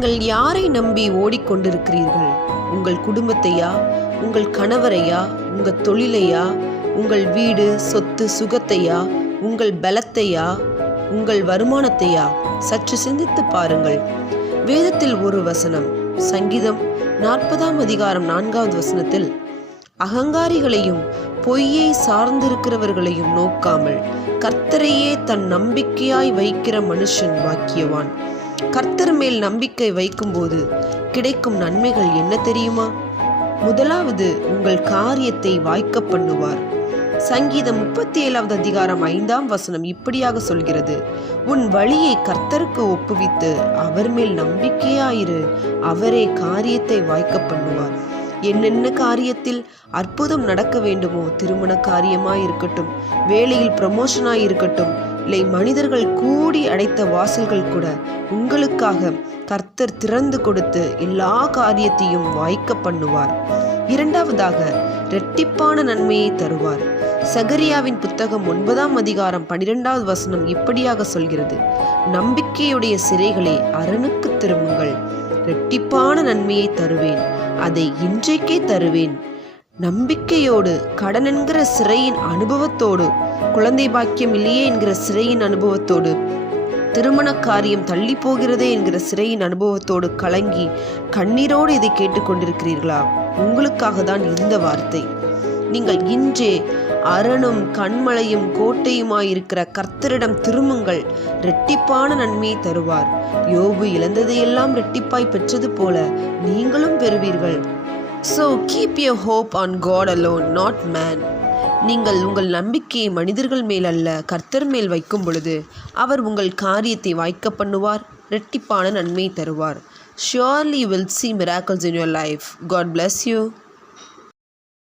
நீங்கள் யாரை நம்பி ஓடிக்கொண்டிருக்கிறீர்கள்? உங்கள் குடும்பத்தையா, உங்கள் கணவரையா, உங்கள் தொழிலையா, உங்கள் வீடு சொத்து சுகத்தையா, உங்கள் பலத்தையா, உங்கள் வருமானத்தையா? சற்று சிந்தித்து பாருங்கள். வேதத்தில் ஒரு வசனம், சங்கீதம் 40ஆம் அதிகாரம் 4வது வசனத்தில், அகங்காரிகளையும் பொய்யை சார்ந்திருக்கிறவர்களையும் நோக்காமல் கர்த்தரையே தன் நம்பிக்கையாய் வைக்கிற மனுஷன் பாக்கியவான். கர்த்தர் மேல் நம்பிக்கை வைக்கும்போது கிடைக்கும் நன்மைகள் என்ன தெரியுமா? முதலாவது, உங்கள் காரியத்தை வாய்க்க பண்ணுவார். சங்கீதம் 37வது அதிகாரம் 5ஆம் வசனம் இப்படியாக சொல்கிறது, உன் வழியை கர்த்தருக்கு ஒப்புவித்து அவர் மேல் நம்பிக்கையாயிரு, அவரே காரியத்தை வாய்க்க பண்ணுவார். என்னென்ன காரியத்தில் அற்புதம் நடக்க வேண்டுமோ, திருமண காரியமாய் இருக்கட்டும், வேலையில் ப்ரமோஷனாய் இருக்கட்டும், இல்லை மனிதர்கள் கூடி அடைத்த வாசல்கள் கூட உங்களுக்காக கர்த்தர் திறந்து கொடுத்து எல்லா காரியத்தையும் வாய்க்க பண்ணுவார். இரண்டாவதாக, இரட்டிப்பான நன்மையை தருவார். சகரியாவின் புத்தகம் 9ஆம் அதிகாரம் 12வது வசனம் இப்படியாக சொல்கிறது, நம்பிக்கையுடைய சிறைகளே அரணுக்கு திரும்புங்கள், இரட்டிப்பான நன்மையை தருவேன், அதை இன்றைக்கே தருவேன். நம்பிக்கையோடு, கடன் என்கிற சிறையின் அனுபவத்தோடு, குழந்தை பாக்கியம் இல்லையே என்கிற சிறையின் அனுபவத்தோடு, திருமண காரியம் தள்ளி போகிறதே என்கிற சிறையின் அனுபவத்தோடு கலங்கி கண்ணீரோடு இதை கேட்டுக்கொண்டிருக்கிறீர்களா? உங்களுக்காக தான் இந்த வார்த்தை. நீங்கள் இன்றே அரணும் கண்மலையும் கோட்டையுமாயிருக்கிற கர்த்தரிடம் திரும்புங்கள், இரட்டிப்பான நன்மையை தருவார். யோபு இழந்ததையெல்லாம் இரட்டிப்பாய் பெற்றது போல நீங்களும் பெறுவீர்கள். So keep your hope on God alone, not man. நீங்கள் உங்கள் நம்பிக்கையை மனிதர்கள் மேல் அல்ல கர்த்தர் மேல் வைக்கும் பொழுது அவர் உங்கள் காரியத்தை வாய்க்க பண்ணுவார், இரட்டிப்பான நன்மை தருவார். Surely you will see miracles in your life. God bless you.